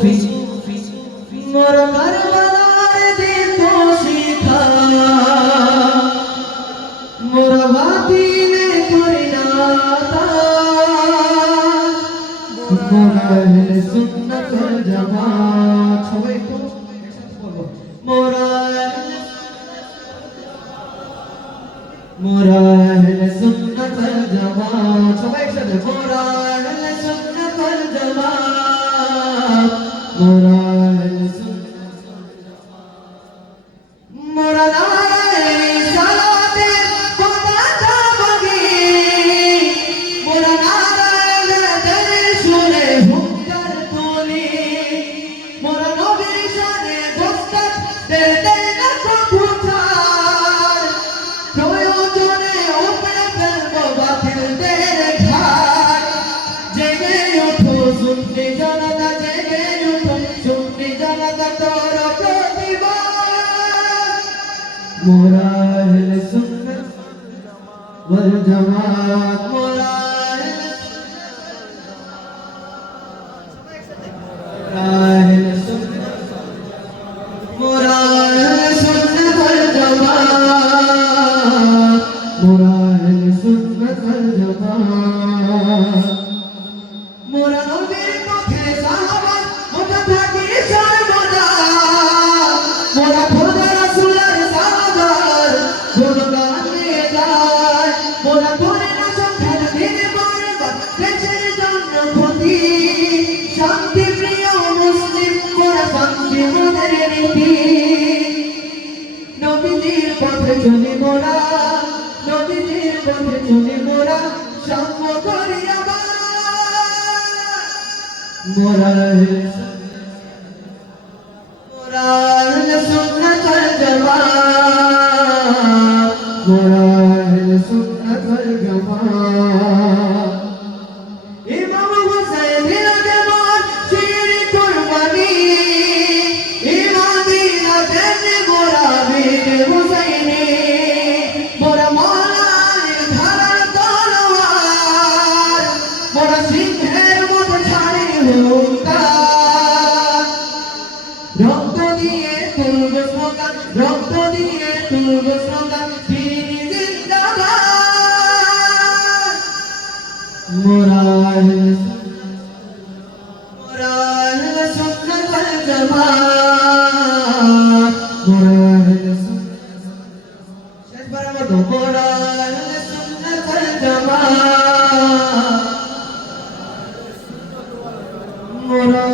सूफी मोरा करबलार दिन शिखा मोरा बातिने परिणाता मोरा अहले सुन्नत वल जमात সবাই একটু একসাথে বলবো মোরা अहले सुन्नत वल जमात সবাই একসাথে মোরা अहले सुन्नत वल जमात मोरा अहले सुन्नत वल जमात मोरा नारे सलाते पताका बगी मोरा नारे दर सुरे हुक्कर तोली मोरा नबी शाने दस्तक दे दे ना पुछार प्रयोजने उपड़े फैलबो बातिल तेरे घाट जेगे उठो सुन्नी जनता जेगे उठो सुन्नी जनता तोर प्रतिबाद मोरा अहले सुन्नत वल जमात मोरा अहले सुन्नत मोरा अहले सुन्नत वल जमात मोरा अहले सुन्नत वल जमात मोरा नबीर पथे साहाबा मोटा थाकी সর্বদা মোরা খোদা রাসূলের সাহাবার গুণগান নিয়ে যায় মোরা করে না সংখ্যার দিন বারবার দেশের জন্য ক্ষতি শান্তি প্রিয় মুসলিম মোরা শান্তি মোদের নীতি নবীজির পথে চলি মোরা নবীজির পথে চলি মোরা সাম্য করি আবার মোরা अहले सुन्नत वल जमात मोरा अहले सुन्नत वल जमात इमाम हुसैन लगे मान शेर कुर्बानी इमामी लगे मोरा वीर हुसैनी मोरा मौला धारण तलवार मोरा सिंहेर मुठ झाड़ी हुंकार रक्त दिए तुल्ब स्लोगान रक्त दिए तुल्ब स्लोगान दीन जिंदाबाद मोरा अहले सुन्नत वल जमात मोरा अहले सुन्नत शेष बार मत मोरा अहले सुन्नत वल जमात मोरा